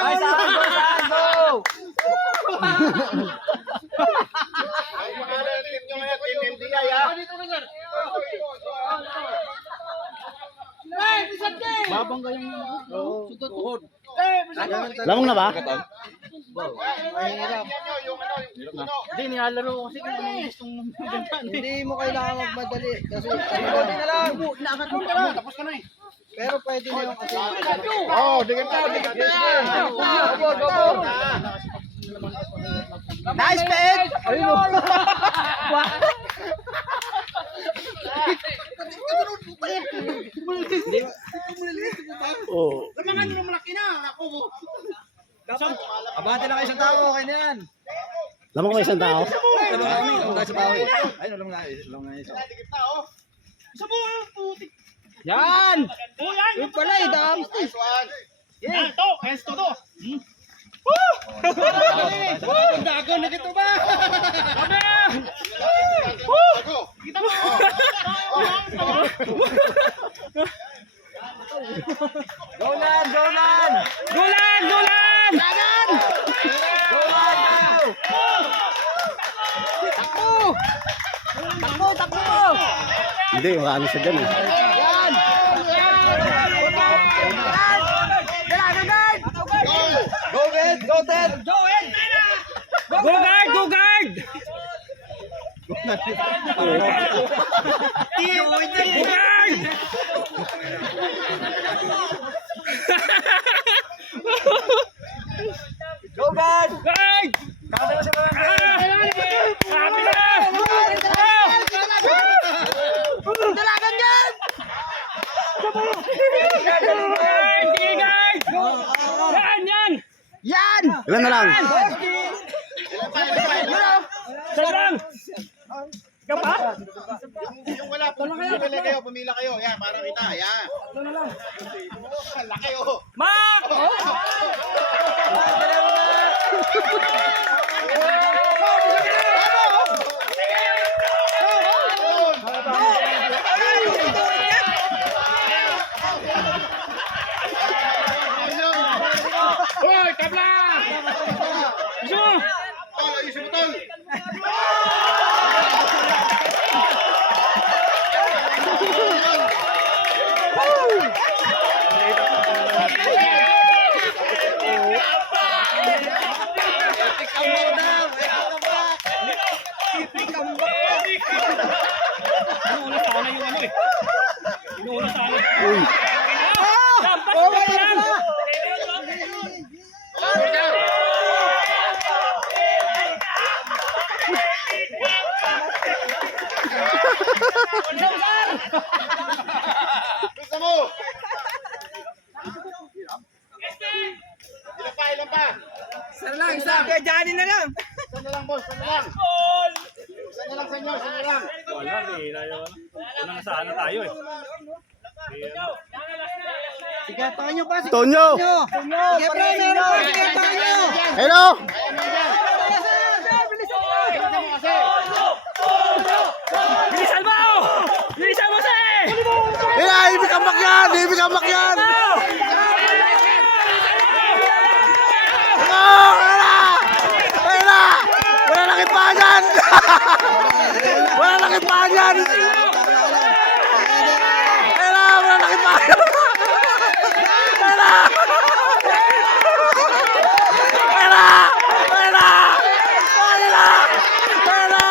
Ay, saan go! Ay, makalalim nyo ngayon, Team MDI, ha? Babang kayong tuhod. Lamang na ba? Mahirap. Hindi, nilalaro ko kasi kung ano yung gustong ganyan. Hindi mo kailangan magmadali kasi Hindi na lang. Naakat mo ka lang. Tapos ka na eh. pero pwede na yung kasi Oh, dikit na. Nice, Ped! Ayun o. Oo. Abante na kayo isang tao, okay na yan. Lamang ba isang tao? Lamang tayo sa bawi. Ay, lamang nga isa. Yan! Yung pala eh, dam. Nice one. Dago na kito ba? Go. Golan! Golan! Golan! Golan! Golan! Golan! Takbo! Takbo! Takbo! Hindi, maano siya dyan eh. Yan! Go, Ted! Go, Ted! Go, Ed! Go, guard! Go, guard! Go, guard! Go, guard! Guard! Kami na si mga kami na! Dalagan yan! Yan! Yan! Yan! Ilan na lang? Saan lang? Kapa? Yung wala, pumila kayo. Yan, para kita. Yan. Laki, oh. Mak! Hoy, kabla! Iso! Tol, ayusin mo, tol. Inuuna sana yung ano eh. Inuuna sana. Lampas ka lang! Gusto mo? Ilan pa? Isa lang, isa. Kaya Johnny na lang. Isa na lang, boss. Isa na lang. Isa na lang sa inyo. Isa na lang. Wala, wala na sana tayo eh. sige Tonyo pa sige Tonyo! sige pre meron pa sige Tonyo Hello! Bilisan mo! Bilisan mo siya eh! Ibig ang makyan! Ibig ang makyan! Ayun na! Wala nang ipanyan! Wala nang ipanyan! Ayun na! Wala nang ipanyan! Ayun na! Ayun na! Ayun na! Ayun na! Ayun na!